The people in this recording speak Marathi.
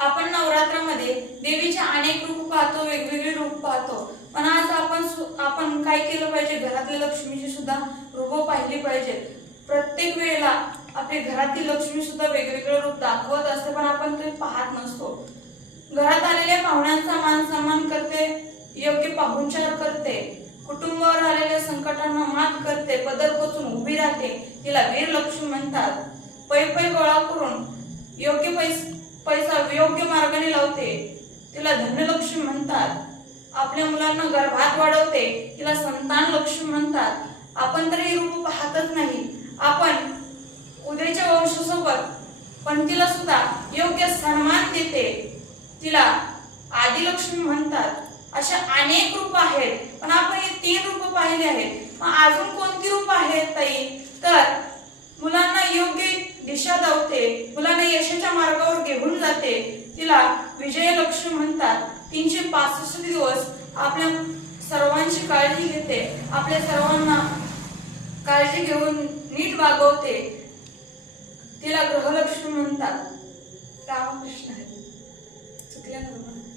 आपण नवरात्रामध्ये देवीचे अनेक रूप पाहतो, वेगवेगळे रूप पाहतो, पण आज आपण काय केलं पाहिजे, घरातल्या लक्ष्मीची सुद्धा रूप पाहिली पाहिजे। प्रत्येक वेळेला आपल्या घरातील लक्ष्मी सुद्धा वेगवेगळे रूप दाखवत असते, पण आपण ते पाहत नसतो। घरात आलेल्या पाहुण्यांचा मान सन्मान करते, योग्य पाहुणचार करते, कुटुंबावर आलेल्या संकटांना मात करते, पदर कोचून उभी राहते, तिला वीर लक्ष्मी म्हणतात। पै गोळा करून योग्य पैसा योग्य मार्गाने लावते, तिला धनलक्ष्मी म्हणतात। आपल्या मुलांना गर्भात वाढवते, तिला संतान लक्ष्मी म्हणतात। आपण तर हे रूप पाहतच नाही, आपण उद्याच्या वंशासोबत पण तिला सुद्धा योग्य सन्मान देते, तिला आदिलक्ष्मी म्हणतात। अशा अनेक रूप आहेत, पण आपण हे 3 रूप पाहिले आहेत। मग अजून कोणती रूप आहेत ताई? तर मुलांना योग्य दिशा दावते, मुलांना यशाच्या मार्गावर घेऊन जाते, तिला विजयलक्ष्मी म्हणतात। 365 दिवस आपल्या सर्वांची काळजी घेते, आपल्या सर्वांना काळजी घेऊन नीट वागवते, तिला गृहलक्ष्मी म्हणतात। रामकृष्ण हरी। चुकल्या ना?